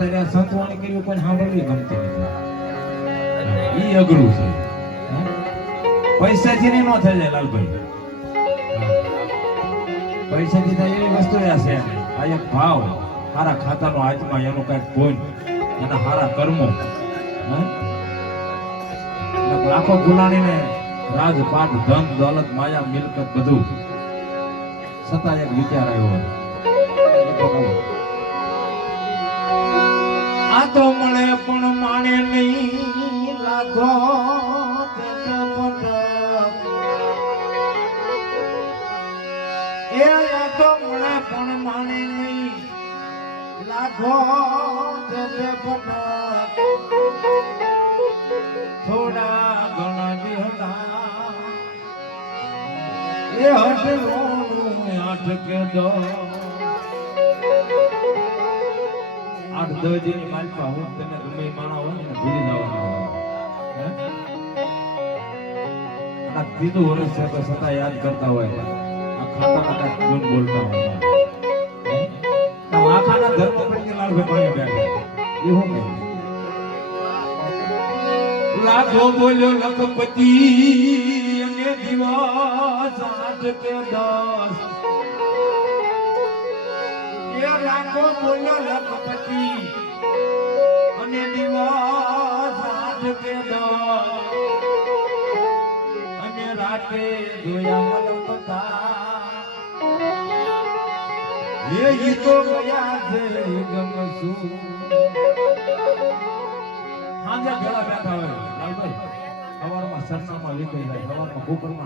અત્યારે આ સંતવાણી કર્યું પણ સાંભળવી ગમતી નથી ઈ અઘરું છે? પૈસાથી નહીં ન થઈ જાય લાલભાઈ. પૈસાથી થાય એવી વસ્તુ આ છે આ એક ભાવ. સારા ખાતાનો હાથમાં એનું કંઈક કોઈ એના સારા કર્મો. લાખો ગુલાણીને રાજપાટ ધન દોલત માયા મિલકત બધું. છતાં એક વિચાર આવ્યો. આ તો મળે પણ માણે નહીં લાગો. એ આ તો મળે પણ માણે નહીં લાગો. થોડા ઘણા દિહલા એ હટલોનું આઠ કે દો દસ માલપા હું તને ગમે માણા હોય ને ભૂલી જવાના આ ત્રીજું વર્ષ છે તો છતાં યાદ કરતા હોય. આ ખાતા ખાતા ગુણ બોલતા હોય. લાખો બોલ્યો લખપતિ અને દિવસ આઠ કે દસ. એ રાખો બોલો લખપતિ. અને દિવસ હાથ કે દસ અને રાતે જોયા મલમતા એ તો ગયા છે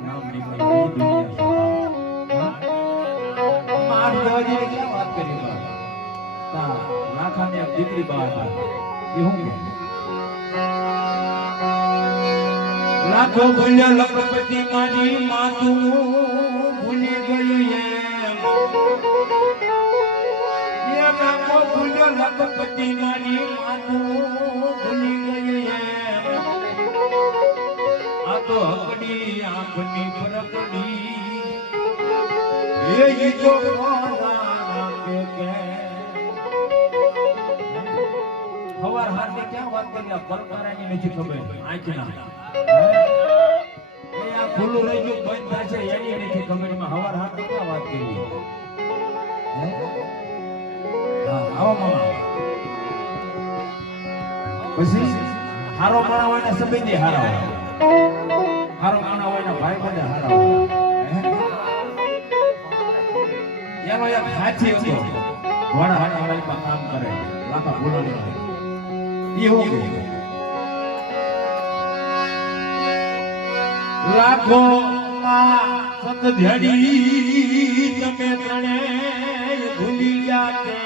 નામ નીકળે વાત કરી? તા નાખાને એક દીકરી બા હતા એ હું કહે? લાખો ભૂલ્યા લખપતિ મારી માતું, ભૂલી ગયું એ લાખો ભૂલ્યો લખપતિ મારી માનું ભૂલી ગઈ આ તો હકડી, આંખની ફરકડી. એ જો તો સવાર હારની ક્યાં વાત કરી? પરપરાની નથી ખબર. આંખના? એ આ ખુલ્લું રહી ગયું બંધ થશે એની નથી ખબર. માં સવાર હારની ક્યાં વાત કરી? હા, આવો મામા. પછી? હારો માણા હોય ને સંબંધી હારા હોય. હારો માણા હોય ને ભાઈ બંધ હારા હોય. એનો એક હાથી હતો. ઘોડા હાથે વાળામાં કામ કરે. લાખા બોલાણી એ હું માં સત ધડી તમે ત્રણે ભૂલી ગયા તે.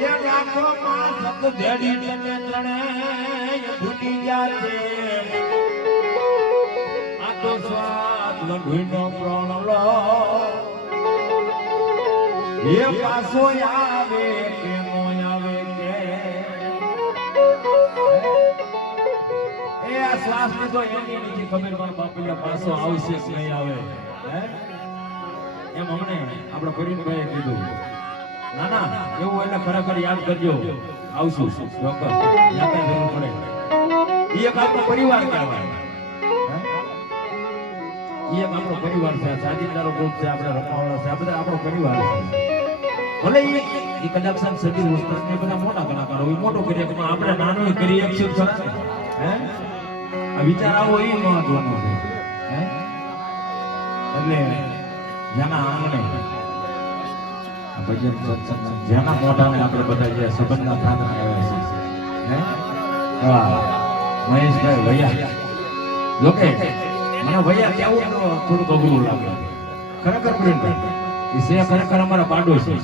એ માં સત ધ્યાડી તમે ત્રણે ભૂલી ગયા તે. આ તો સ્વાદ લઘુનો પ્રણ લો. એ પાછો આવે શ્વાસ લીધો એની નથી ખબર પણ બાપુલા પાછો આવશે કે નહીં આવે. એમ હમણે આપણા પરિણભાઈએ કીધું. ના ના એવું એટલે ખરેખર યાદ કરજો. આવશું. ચોક્કસ. જ્યાં જરૂર પડે. એ એક આપણો પરિવાર કહેવાય. એ આપણો પરિવાર છે. સાજીદારો ગ્રુપ છે, આપણે રમાવાળા છે. આ બધા આપણો પરિવાર છે. ભલે એ એ કદાચ સાહેબ સગીર ઉસ્તાદ ને બધા મોટા કલાકારો હોય. મોટો પણ આપણે નાનો કરી શકશું હે? આ વિચાર આવો એ મહત્વનો છે. એટલે જેના આંગણે ભજન સત્સંગ જેના મોઢાને આપણે બધા જે સંબંધના સાધન આવ્યા છે મહેશભાઈ વૈયા. જોકે મને વૈયા કેવું તો થોડુંક અઘરું લાગે. ખરેખર પ્રેમભાઈ, એ છે ખરેખર અમારા પાડો છે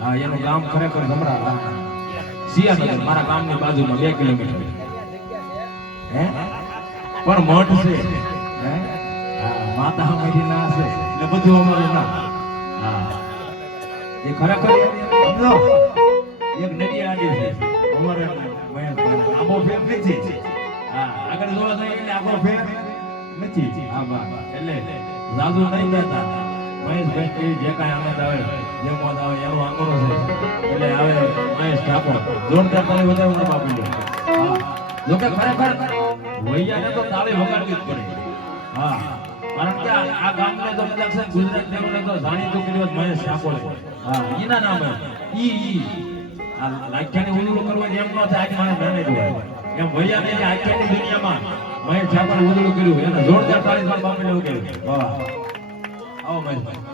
હા, એનું ગામ ખરેખર ગમરા સિયાનગર મારા ગામની બાજુમાં બે કિલોમીટર. હે? પણ મઠ છે. માતા હમારી ના છે. એટલે બધું અમારું ના હા. એ ખરેખર એક નદી આડી છે. અમારે આબો ફેર નથી. હા, આગળ જોવા જઈએ એટલે આબો ફેર નથી. હા, બા. એટલે જાદુ નહીં દેતા મહેશભાઈ જે કાંઈ આનંદ આવે જે મોત આવે એનો આંગળો છે. ઠાકોર. જોરદાર તાળી વધારે વધારે બાપુ હા. ખરેખર વૈયાને તો તાળી વગાડવી જ પડે. હા. કારણ કે આ ગામને તો ને ગુજરાત લેવલે તો કર્યો કર્યું હોત મહેશ ઠાકોરે હા. ઈના નામે. ઈ ઈ. આ લાખ્યાને ઉલું કરવા એમ ન થાય આજ મારે મેનેજ હોય. એમ વૈયાને જે આખ્યાની દુનિયામાં મહેશ ઠાકોર ઉલું કર્યું. એને જોરદાર તાળી મારા બાપુને લેવું કર્યું વાહ. આવો મહેશભાઈ.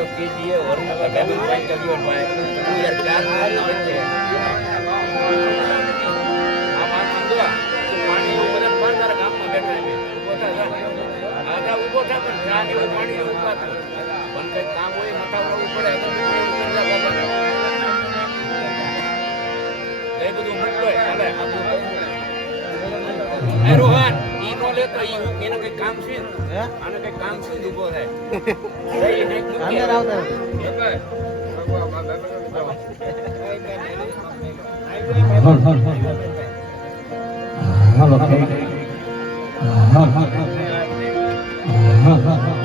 કરતા ઓછો કીજીએ વરના ભાઈ ભાઈ કર્યો ને ભાઈ તું યાર ચાર મારી વચ્ચે. આ વાત સમજો પાણી બધા બાર તારા ગામમાં બેઠા છે. ઊભો થા. આગા ઊભો થા પણ ચા ને પાણી નું ઊભા થા. પણ કઈ કામ હોય મથા વળવું પડે તો જા બાબા. એ. બધું મૂકતો હોય રોહન નો લે તો ઈ એને કઈ કામ છે? હે? આને કઈ કામ છે? ઊભો થાય. અંદર હા હા હા. હા હા હા.